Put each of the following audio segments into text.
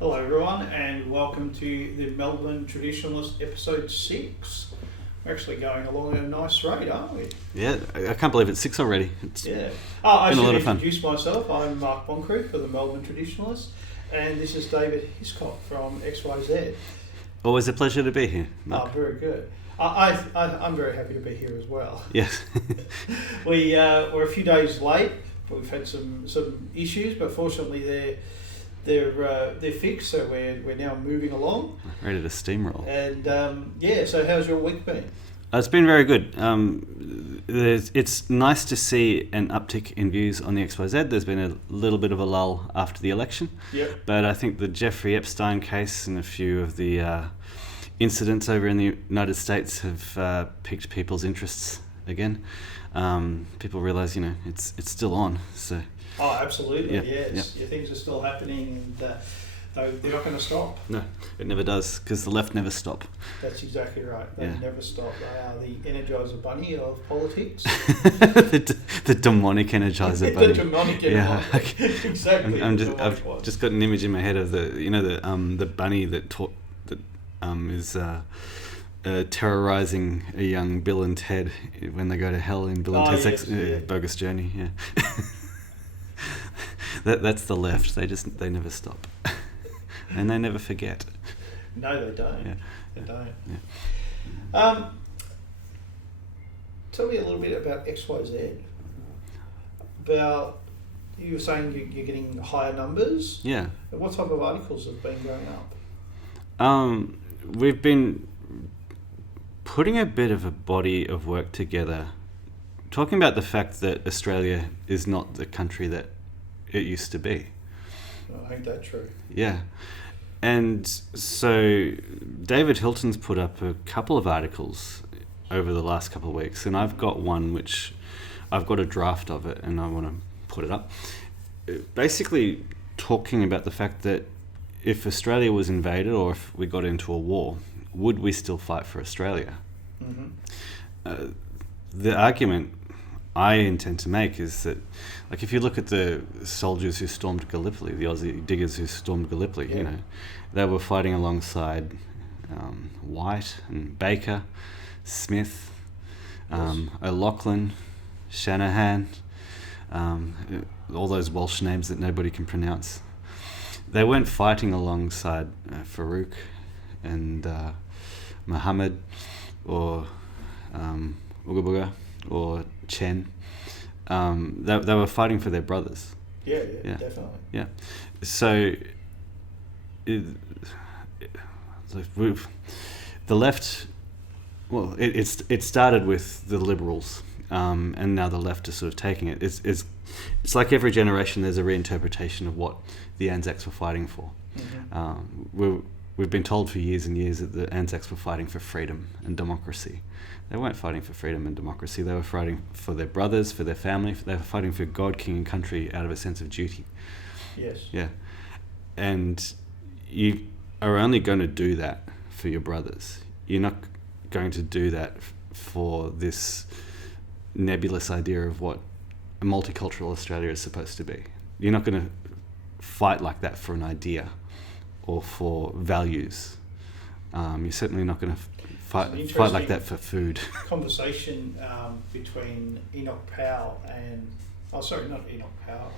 Hello everyone and welcome to the Melbourne Traditionalists episode 6. We're actually going along at a nice rate, aren't we? Yeah, I can't believe it's 6 already. Yeah. I been a should lot of fun. introduce myself. I'm Mark Boncrew for the Melbourne Traditionalists and this is David Hiscott from XYZ. Always a pleasure to be here, Mark. Very good. I'm very happy to be here as well. Yes. We're a few days late. We've had some issues, but fortunately they're fixed, so we're now moving along. Ready to steamroll. And so how's your week been? It's been very good. It's nice to see an uptick in views on the XYZ. There's been a little bit of a lull after the election. Yep. But I think the Jeffrey Epstein case and a few of the incidents over in the United States have piqued people's interests again. People realise, it's still on. So. Oh, absolutely, yeah, yes. Yeah. Things are still happening and they're not going to stop. No, it never does, because the left never stop. That's exactly right. They never stop. They are the Energizer Bunny of politics. the demonic Energizer Bunny. The demonic Energizer. Exactly. I've just got an image in my head of the bunny that is terrorizing a young Bill and Ted when they go to hell in Bill and Ted's Bogus Journey. Yeah. That's the left. They never stop, and they never forget. No, they don't. Yeah. They don't. Yeah. Tell me a little bit about XYZ. About you were saying you're getting higher numbers. Yeah. What type of articles have been going up? We've been putting a bit of a body of work together, talking about the fact that Australia is not the country that it used to be. Ain't that true? Yeah. And so David Hilton's put up a couple of articles over the last couple of weeks, and I've got one which I've got a draft of it and I want to put it up. Basically talking about the fact that if Australia was invaded or if we got into a war, would we still fight for Australia? Mm-hmm. The argument I intend to make is that, like, if you look at the soldiers who stormed Gallipoli, the Aussie diggers who stormed Gallipoli, they were fighting alongside White and Baker, Smith, O'Loughlin, Shanahan, all those Welsh names that nobody can pronounce. They weren't fighting alongside Farouk and Muhammad or Uga Buga or Chen. They were fighting for their brothers. Yeah, definitely. Yeah. So the left, well, it started with the Liberals, and now the left is sort of taking it. It's like every generation there's a reinterpretation of what the Anzacs were fighting for. Mm-hmm. We've been told for years and years that the Anzacs were fighting for freedom and democracy. They weren't fighting for freedom and democracy. They were fighting for their brothers, for their family. They were fighting for God, King and country out of a sense of duty. Yes. Yeah. And you are only going to do that for your brothers. You're not going to do that for this nebulous idea of what a multicultural Australia is supposed to be. You're not going to fight like that for an idea or for values. You're certainly not going to fight like that for food. Conversation between Enoch Powell and not Enoch Powell.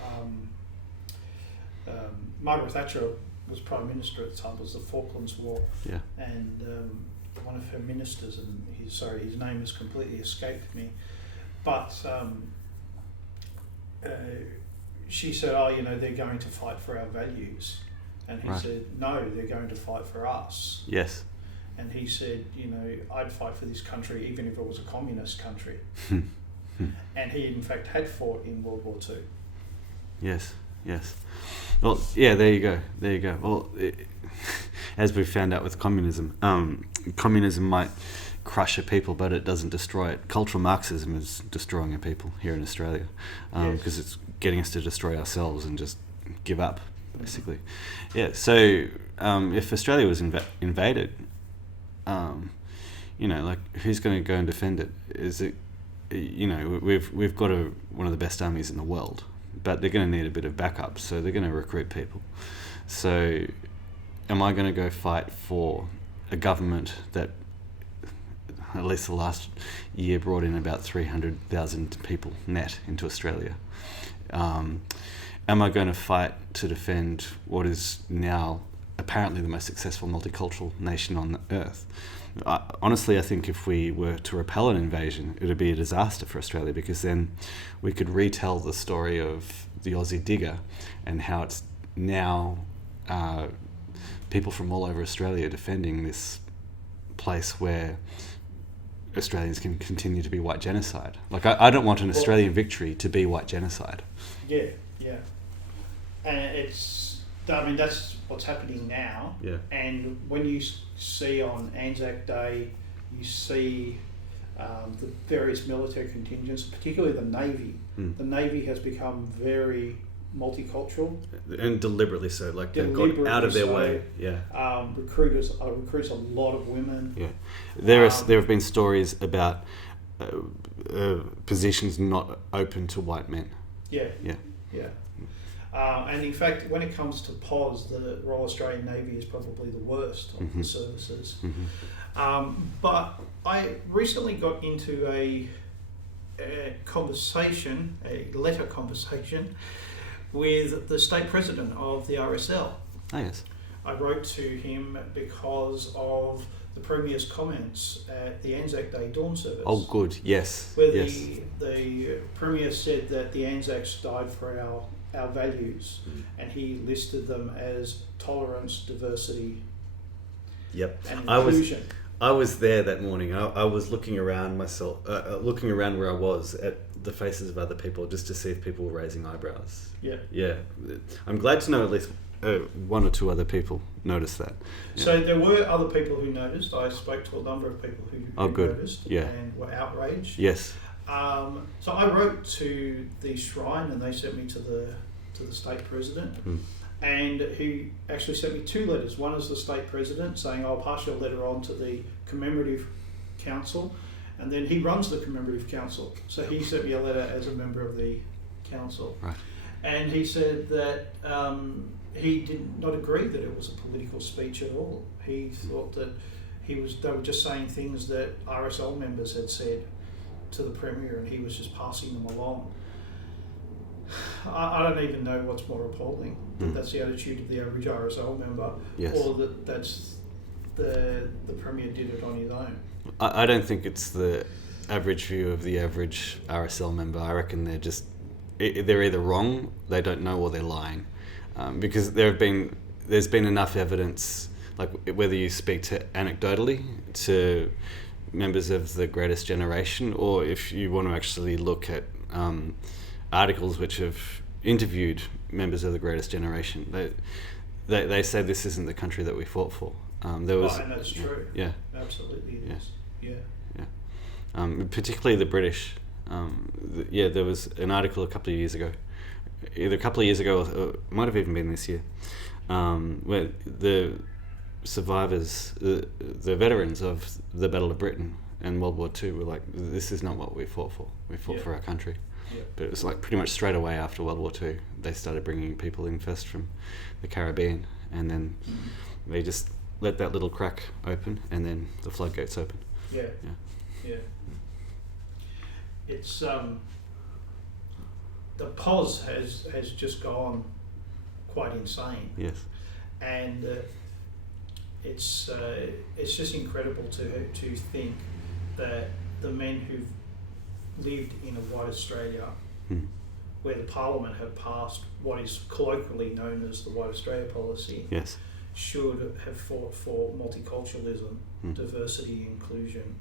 Margaret Thatcher was Prime Minister at the time. It was the Falklands War. Yeah. And one of her ministers, and his name has completely escaped me, but she said, they're going to fight for our values. And he said, no, they're going to fight for us. Yes. And he said, I'd fight for this country even if it was a communist country. And he, in fact, had fought in World War II. Yes. Well, yeah, there you go. Well, as we found out with communism, communism might crush a people, but it doesn't destroy it. Cultural Marxism is destroying a people here in Australia because it's getting us to destroy ourselves and just give up, basically. Yeah, so if Australia was invaded, who's going to go and defend it? Is it, we've got one of the best armies in the world, but they're going to need a bit of backup, so they're going to recruit people. So am I going to go fight for a government that, at least the last year, brought in about 300,000 people net into Australia? Am I going to fight to defend what is now apparently the most successful multicultural nation on the earth? Honestly, I think if we were to repel an invasion, it would be a disaster for Australia, because then we could retell the story of the Aussie digger and how it's now people from all over Australia defending this place where Australians can continue to be white genocide. Like, I don't want an Australian victory to be white genocide. Yeah, yeah. And that's what's happening now. Yeah. And when you see on Anzac Day, you see the various military contingents, particularly the Navy. The Navy has become very multicultural. And deliberately so. Like, they've gone out of their way. Yeah. Recruits a lot of women. Yeah. There have been stories about positions not open to white men. Yeah. Yeah. Yeah. And in fact, when it comes to POS, the Royal Australian Navy is probably the worst of the services. But I recently got into a letter conversation with the state president of the RSL. Oh, yes. I wrote to him because of the Premier's comments at the Anzac Day dawn service. Oh, good. Yes. Where yes. the Premier said that the Anzacs died for our values, and he listed them as tolerance, diversity, and inclusion. I was there that morning. I was looking around myself, looking around where I was at the faces of other people, just to see if people were raising eyebrows. Yeah. Yeah. I'm glad to know at least one or two other people noticed that. Yeah. So there were other people who noticed. I spoke to a number of people who noticed and were outraged. Yes. So I wrote to the Shrine, and they sent me to the state president, and he actually sent me two letters. One is the state president saying, I'll pass your letter on to the commemorative council, and then he runs the commemorative council. So he sent me a letter as a member of the council. Right. And he said that he did not agree that it was a political speech at all. He thought that they were just saying things that RSL members had said to the Premier, and he was just passing them along. I don't even know what's more appalling. That's the attitude of the average RSL member, or that's the Premier did it on his own. I don't think it's the average view of the average RSL member. I reckon they're either wrong, they don't know, or they're lying, because there's been enough evidence, like whether you speak to anecdotally to members of the Greatest Generation, or if you want to actually look at articles which have interviewed members of the Greatest Generation, they say this isn't the country that we fought for. And that's true. Yeah, absolutely it is. Yeah. Particularly the British. There was an article a couple of years ago, either a couple of years ago or it might have even been this year, where the survivors, the veterans of the Battle of Britain and World War II were like, this is not what we fought for. We fought for our country. Yeah. But it was like pretty much straight away after World War II, they started bringing people in first from the Caribbean, and then they just let that little crack open, and then the floodgates open. Yeah. It's the POS has just gone quite insane. Yes. And it's just incredible to think that the men who've lived in a white Australia, where the Parliament had passed what is colloquially known as the White Australia policy, should have fought for multiculturalism, diversity, inclusion,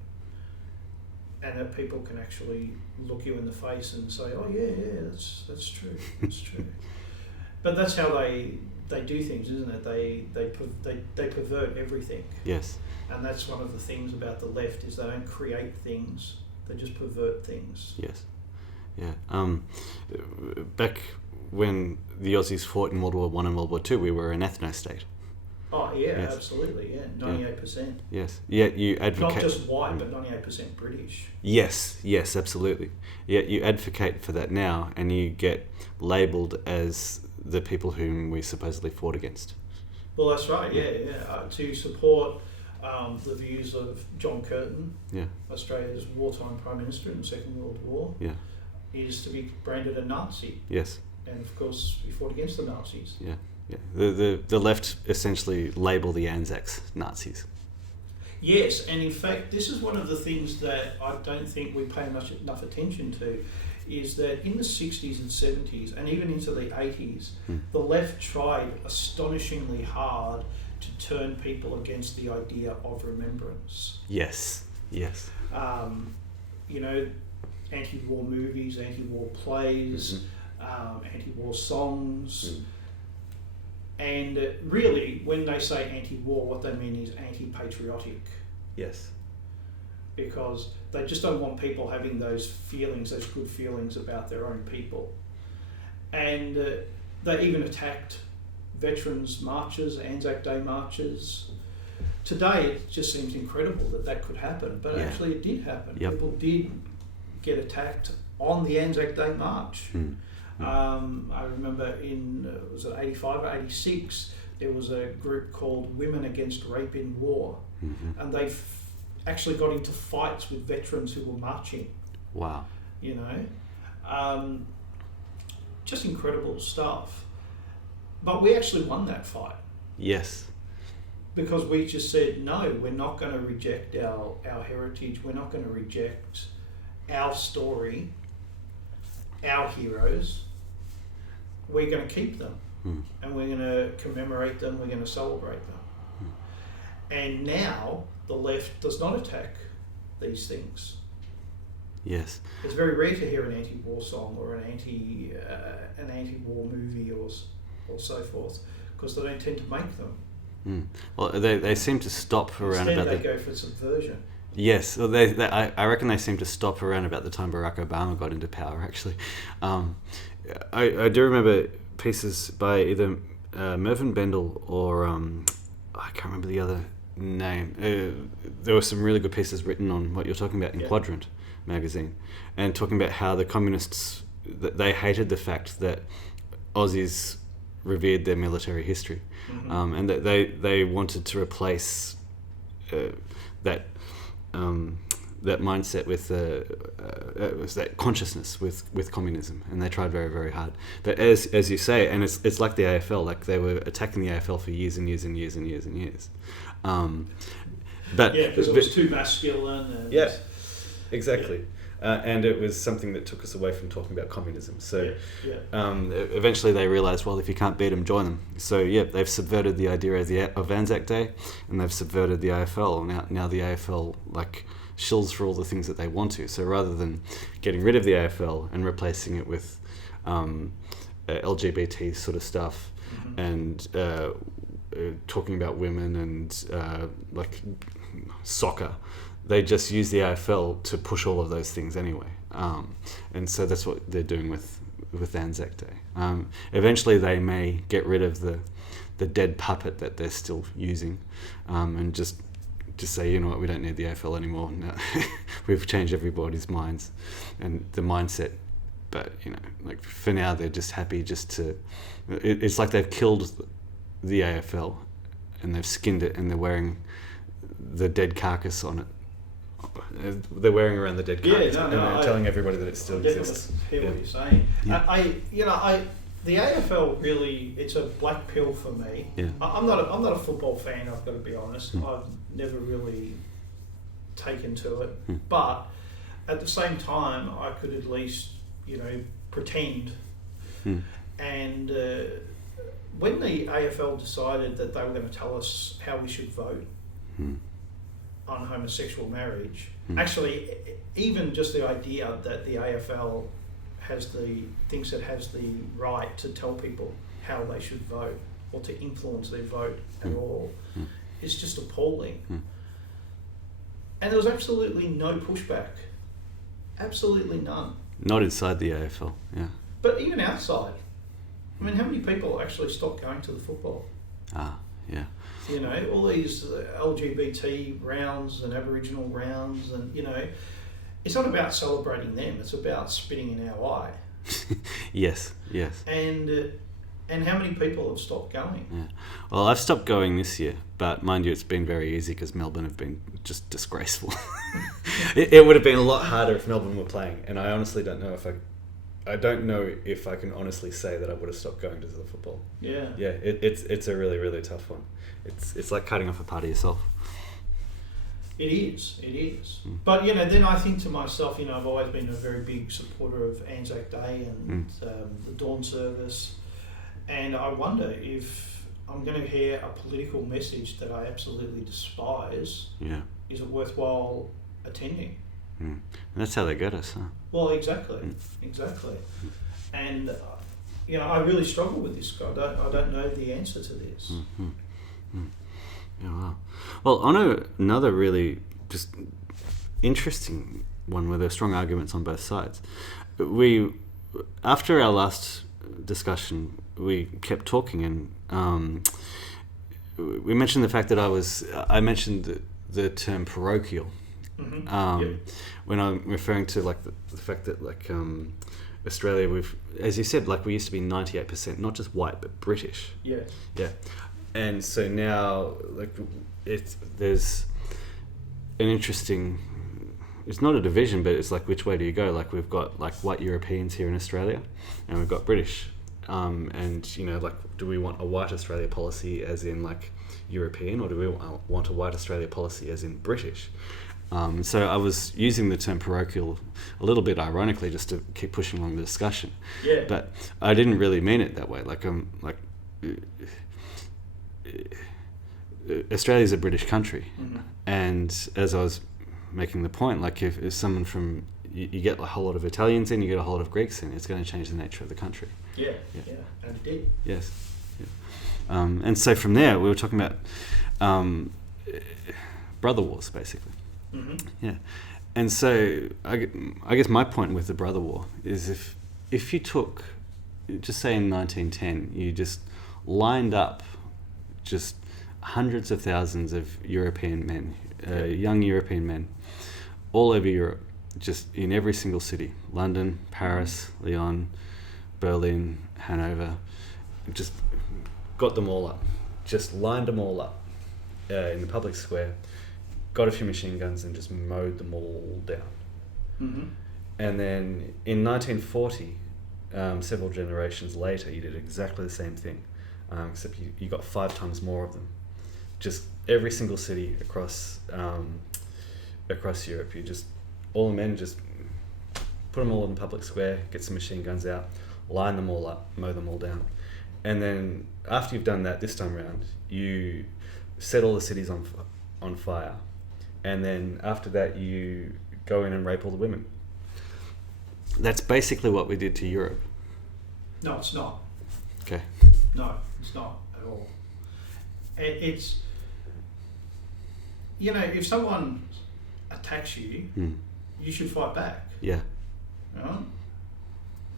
and that people can actually look you in the face and say, "Oh that's true, that's true." But that's how they do things, isn't it? They pervert everything. Yes. And that's one of the things about the left, is they don't create things. They just pervert things. Yes. Yeah. Back when the Aussies fought in World War I and World War II, we were an ethno-state. Oh, yeah, absolutely, 98%. Yes. Yeah, you advocate... Not just white, but 98% British. Yes, absolutely. Yeah, you advocate for that now, and you get labelled as the people whom we supposedly fought against. Well, that's right. Yeah. To support the views of John Curtin, Australia's wartime Prime Minister in the Second World War, is to be branded a Nazi. Yes. And of course, he fought against the Nazis. Yeah. The left essentially label the Anzacs Nazis. Yes, and in fact, this is one of the things that I don't think we pay enough attention to, is that in the 60s and 70s, and even into the 80s, the left tried astonishingly hard to turn people against the idea of remembrance. Yes. Anti-war movies, anti-war plays, anti-war songs. And really, when they say anti-war, what they mean is anti-patriotic. Yes. Because they just don't want people having those good feelings about their own people. And they even attacked veterans' marches, Anzac Day marches. Today, it just seems incredible that could happen, but actually it did happen. Yep. People did get attacked on the Anzac Day march. I remember in, was it 85 or 86, there was a group called Women Against Rape in War, and they actually got into fights with veterans who were marching. Wow. Just incredible stuff. But we actually won that fight. Yes. Because we just said, no, we're not going to reject our heritage, we're not going to reject our story, our heroes. We're going to keep them, and we're going to commemorate them, we're going to celebrate them. And now the left does not attack these things. Yes. It's very rare to hear an anti-war song or an anti-war movie or so forth, because they don't tend to make them. Well, they seem to stop around Instead, about they go for subversion. Yes, well, I reckon they seem to stop around about the time Barack Obama got into power, actually. I do remember pieces by either Mervyn Bendel or I can't remember the other name. There were some really good pieces written on what you're talking about in Quadrant magazine, and talking about how the communists, they hated the fact that Aussies revered their military history, and that they wanted to replace that mindset with that consciousness with communism, and they tried very, very hard. But as you say, and it's like the AFL, like they were attacking the AFL for years and years and years and years and years. Because it was too masculine. And exactly. And it was something that took us away from talking about communism. So eventually they realised, well, if you can't beat them, join them. So they've subverted the idea of Anzac Day, and they've subverted the AFL. Now the AFL shills for all the things that they want to. So rather than getting rid of the AFL and replacing it with LGBT sort of stuff, and talking about women and soccer, they just use the AFL to push all of those things anyway. And so that's what they're doing with Anzac Day. Eventually they may get rid of the dead puppet that they're still using, and just say, you know what, we don't need the AFL anymore. No. We've changed everybody's minds and the mindset. But, for now, they're just happy just to... It's like they've killed the AFL and they've skinned it, and they're wearing the dead carcass on it. They're wearing around the dead carcass, and they're telling everybody that it still exists. I hear what you're saying. Yeah. The AFL really, it's a black pill for me. Yeah. I'm not a football fan, I've got to be honest. I've never really taken to it. But at the same time, I could at least, pretend. And when the AFL decided that they were going to tell us how we should vote on homosexual marriage, actually, even just the idea that the AFL thinks it has the right to tell people how they should vote or to influence their vote at all is just appalling. And there was absolutely no pushback. Absolutely none. Not inside the AFL, yeah. But even outside. I mean, how many people actually stopped going to the football? Yeah. All these LGBT rounds and Aboriginal rounds, and, it's not about celebrating them, it's about spitting in our eye. Yes. And And how many people have stopped going? Yeah. Well, I've stopped going this year, but mind you, it's been very easy because Melbourne have been just disgraceful. It would have been a lot harder if Melbourne were playing, and I honestly don't know if I can honestly say that I would have stopped going to the football. Yeah. Yeah, it's a really, really tough one. It's like cutting off a part of yourself. It is. But, then I think to myself, I've always been a very big supporter of Anzac Day and the dawn service. And I wonder if I'm going to hear a political message that I absolutely despise. Yeah. Is it worthwhile attending? And that's how they get us, huh? Well, exactly. And, I really struggle with this. I don't know the answer to this. Yeah, wow. Well, on another really just interesting one where there are strong arguments on both sides, after our last discussion, we kept talking, and we mentioned the fact that I mentioned the term parochial. When I'm referring to like the fact that like Australia, as you said, like we used to be 98% not just white but British. Yeah. And so now, like, there's an interesting. It's not a division, but it's like which way do you go? Like we've got like white Europeans here in Australia, and we've got British. And like, do we want a white Australia policy as in like European, or do we want a white Australia policy as in British? So I was using the term parochial a little bit ironically just to keep pushing along the discussion. Yeah. But I didn't really mean it that way. Australia's a British country, and as I was making the point, like if someone from you get a whole lot of Italians in, you get a whole lot of Greeks in, it's going to change the nature of the country. Yeah, and it did. Yes. Yeah. And so from there, we were talking about brother wars, basically. Yeah. And so I guess my point with the brother war is if you took, just say in 1910, you just lined up just hundreds of thousands of European men, young European men, all over Europe, just in every single city, London, Paris, Lyon, Berlin, Hanover, just got them all up, just lined them all up in the public square, got a few machine guns and just mowed them all down. And then in 1940, several generations later, you did exactly the same thing, except you got 5 times more of them. Just every single city across Europe, all the men just put them all in the public square, get some machine guns out, line them all up, mow them all down. And then after you've done that this time around, you set all the cities on fire. And then after that, you go in and rape all the women. That's basically what we did to Europe. No, it's not. Okay. No, it's not at all. It's, if someone attacks you, you should fight back. Yeah.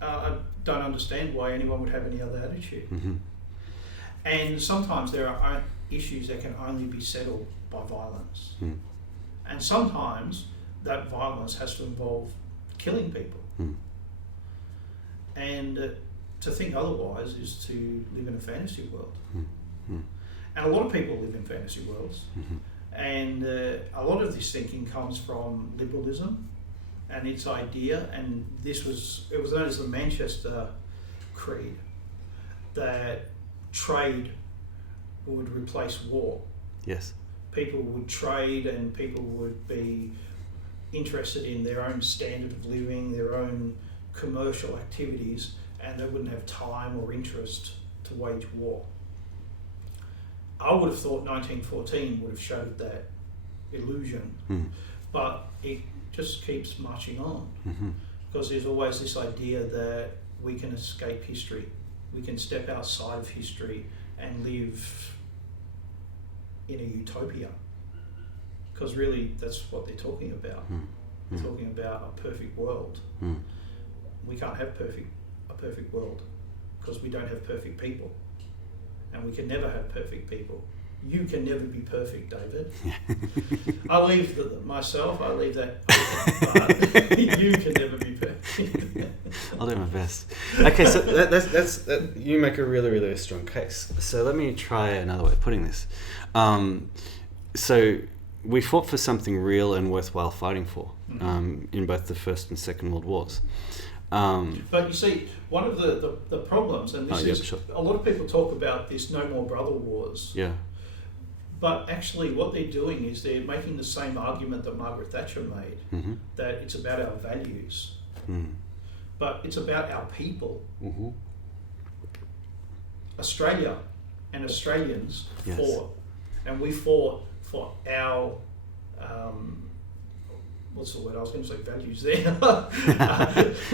I don't understand why anyone would have any other attitude. And sometimes there are issues that can only be settled by violence. And sometimes that violence has to involve killing people. And to think otherwise is to live in a fantasy world. And a lot of people live in fantasy worlds. And a lot of this thinking comes from liberalism and its idea, and it was known as the Manchester Creed, that trade would replace war. Yes. People would trade and people would be interested in their own standard of living, their own commercial activities, and they wouldn't have time or interest to wage war. I would have thought 1914 would have showed that illusion, but it just keeps marching on, because there's always this idea that we can escape history, we can step outside of history and live in a utopia, because really that's what they're talking about. They're talking about a perfect world. We can't have a perfect world because we don't have perfect people, and we can never have perfect people you can never be perfect, David. I leave that open, but you can never be perfect. I'll do my best. Okay, so that's you make a really, really strong case. So let me try another way of putting this. So we fought for something real and worthwhile fighting for, in both the First and Second World Wars. But you see, one of the problems, and this is, a lot of people talk about this no more brother wars. Yeah. But actually what they're doing is they're making the same argument that Margaret Thatcher made, that it's about our values. But it's about our people. Australia and Australians fought, and we fought for our what's the word? I was going to say values there.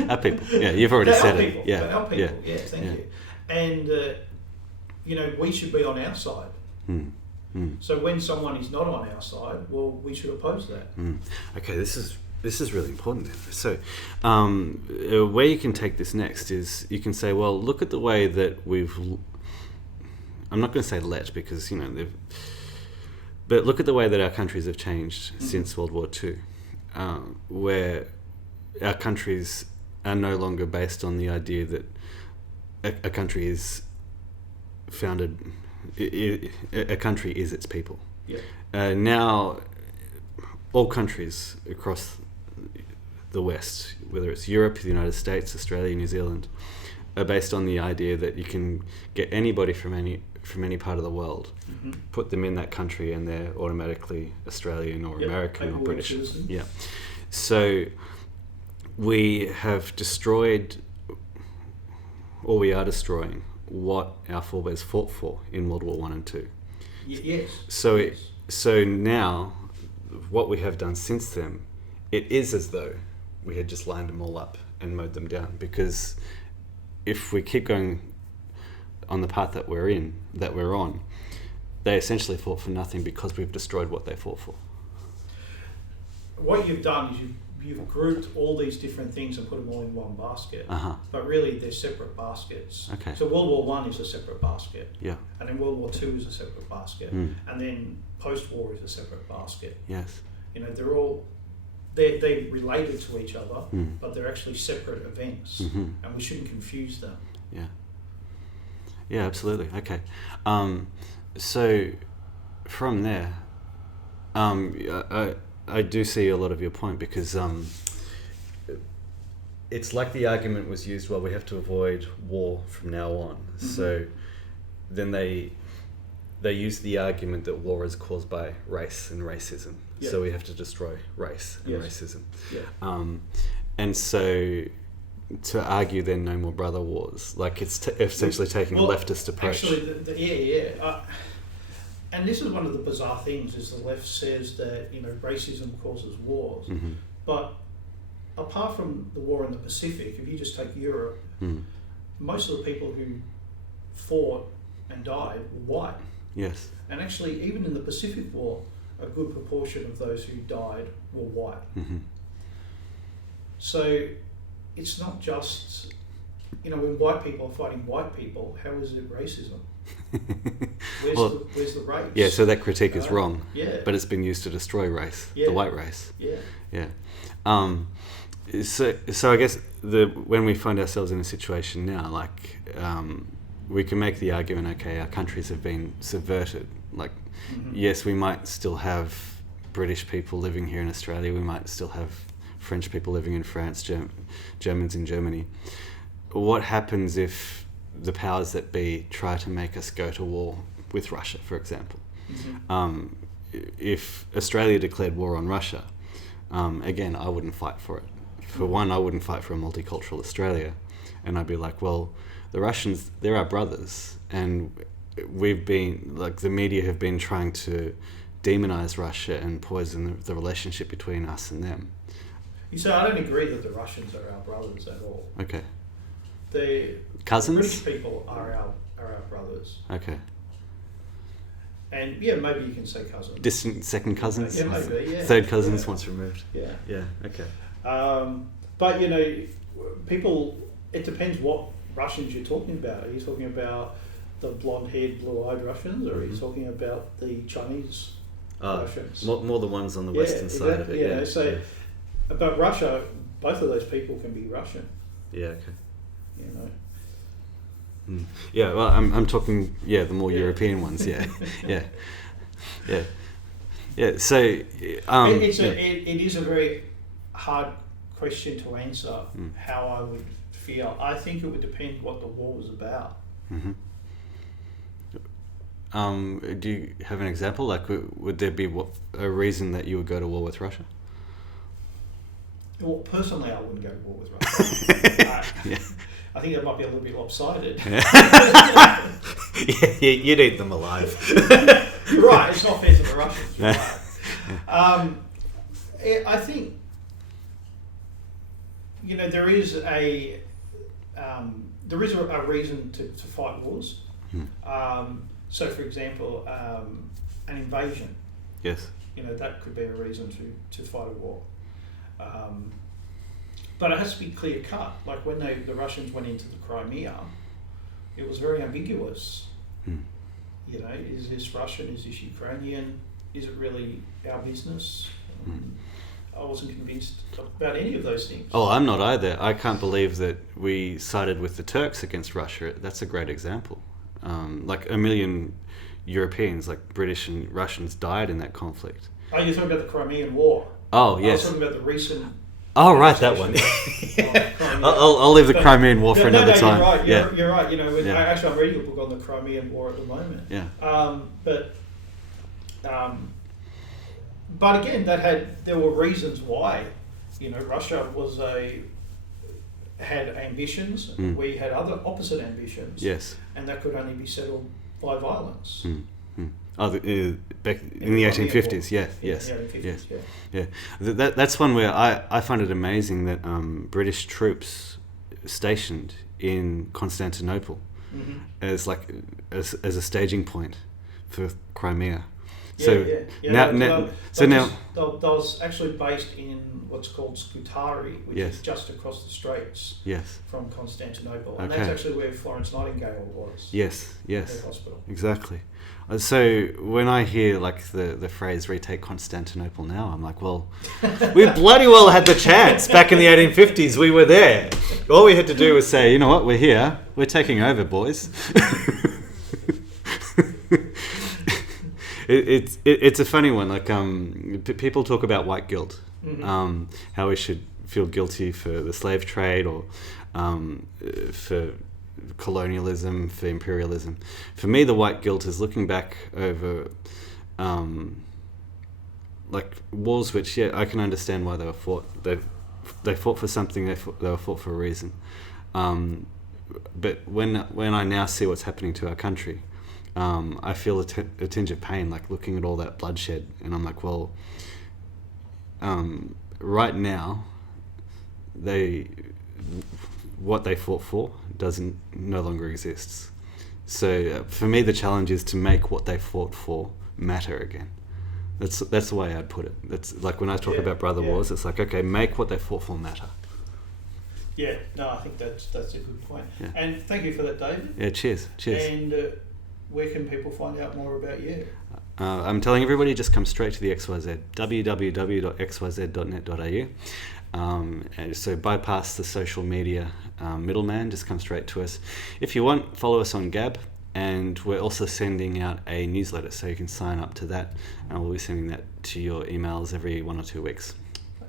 Our people. Yeah, you've already said it. Yeah, our people. Yeah, thank you. And we should be on our side. So when someone is not on our side, well, we should oppose that. Okay, this is really important then. So where you can take this next is you can say, well, look at the way that I'm not going to say because, but look at the way that our countries have changed since World War II, where our countries are no longer based on the idea that a country is founded, a country is its people. Yeah. Now, all countries across the West, whether it's Europe, the United States, Australia, New Zealand, are based on the idea that you can get anybody from any part of the world, put them in that country, and they're automatically Australian or American or British. Yeah. So we have destroyed, or we are destroying, what our forebears fought for in World War I and II. Yes. So now, what we have done since then, it is as though we had just lined them all up and mowed them down. Because if we keep going on the path that we're on, they essentially fought for nothing because we've destroyed what they fought for. What you've done is you've grouped all these different things and put them all in one basket. But really they're separate baskets. Okay. So World War I is a separate basket. Yeah. And then World War II is a separate basket. And then post-war is a separate basket. Yes. They're related to each other, but they're actually separate events. And we shouldn't confuse them. Yeah. Yeah, absolutely. Okay. So from there, I do see a lot of your point, because it's like the argument was used, well, we have to avoid war from now on. So then they use the argument that war is caused by race and racism. Yeah. So we have to destroy race and racism. Yeah. And so to argue then no more brother wars, like it's essentially taking a leftist approach. Actually, and this is one of the bizarre things, is the left says that racism causes wars, but apart from the war in the Pacific, if you just take Europe, most of the people who fought and died were white. Yes. And actually, even in the Pacific War, a good proportion of those who died were white. So it's not just, when white people are fighting white people, how is it racism? Where's the race? Yeah, so that critique is wrong. Yeah. But it's been used to destroy race, the white race. Yeah. Yeah. So I guess when we find ourselves in a situation now, like we can make the argument, okay, our countries have been subverted. Like, yes, we might still have British people living here in Australia. We might still have French people living in France, Germans in Germany. What happens if the powers that be try to make us go to war with Russia, for example? If Australia declared war on Russia, again, I wouldn't fight for it. For one, I wouldn't fight for a multicultural Australia. And I'd be like, well, the Russians, they're our brothers. And we've been, like, the media have been trying to demonize Russia and poison the relationship between us and them. So I don't agree that the Russians are our brothers at all. Okay. The cousins? British people are our brothers. Okay. And maybe you can say cousins. Distant second cousins? Yeah, maybe, yeah. Third cousins once removed. Yeah. Yeah, okay. But, people, it depends what Russians you're talking about. Are you talking about the blonde-haired, blue-eyed Russians, or are you talking about the Chinese Russians? More the ones on the western side of it. Yeah, so but Russia, both of those people can be Russian. Yeah. Okay. You know. Yeah, well, I'm talking, the more European ones, yeah. So, it is a very hard question to answer, how I would feel. I think it would depend what the war was about. Mm-hmm. Do you have an example? Like, would there be a reason that you would go to war with Russia? Well, personally, I wouldn't go to war with Russia. I think that might be a little bit lopsided. You'd eat them alive. Right, it's not fair to the Russians. Right. I think, there is a reason to fight wars. So, for example, an invasion. Yes. That could be a reason to fight a war. But it has to be clear cut. Like when the Russians went into the Crimea, it was very ambiguous. Is this Russian? Is this Ukrainian? Is it really our business? I wasn't convinced about any of those things. Oh, I'm not either. I can't believe that we sided with the Turks against Russia. That's a great example. Like 1 million Europeans, like British and Russians, died in that conflict. Oh, you're talking about the Crimean War? Oh, yes. I was talking about the recent... Oh, right, that one. I'll leave the Crimean War for another time. You're right. Actually, I'm reading a book on the Crimean War at the moment. Yeah. But again, there were reasons why. Russia had ambitions. We had other opposite ambitions. Yes. And that could only be settled by violence. Oh, back in the 1850s, That's one where I find it amazing that British troops stationed in Constantinople as a staging point for Crimea. That was actually based in what's called Scutari, which is just across the straits from Constantinople, and that's actually where Florence Nightingale was. Yes. Her hospital. Exactly. So when I hear like the phrase "retake Constantinople" now, I'm like, well, we bloody well had the chance back in the 1850s. We were there. All we had to do was say, you know what, we're here. We're taking over, boys. It's a funny one. Like people talk about white guilt, how we should feel guilty for the slave trade or for colonialism, for imperialism. For me, the white guilt is looking back over like wars, which I can understand why they were fought. They fought for something. They were fought for a reason. But when I now see what's happening to our country, I feel a tinge of pain, like looking at all that bloodshed, and I'm like, well, right now, what they fought for no longer exists. So for me, the challenge is to make what they fought for matter again. That's the way I'd put it. That's like when I talk about brother wars, it's like, okay, make what they fought for matter. Yeah, no, I think that's a good point. Yeah. And thank you for that, David. Yeah, cheers. And where can people find out more about you? I'm telling everybody, just come straight to the XYZ, www.xyz.net.au. And so bypass the social media middleman, just come straight to us. If you want, follow us on Gab, and we're also sending out a newsletter, so you can sign up to that, and we'll be sending that to your emails every 1 or 2 weeks.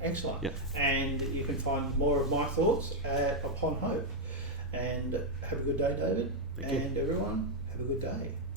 Excellent. Yep. And you can find more of my thoughts at Upon Hope. And have a good day, David. Thank you. And everyone, have a good day.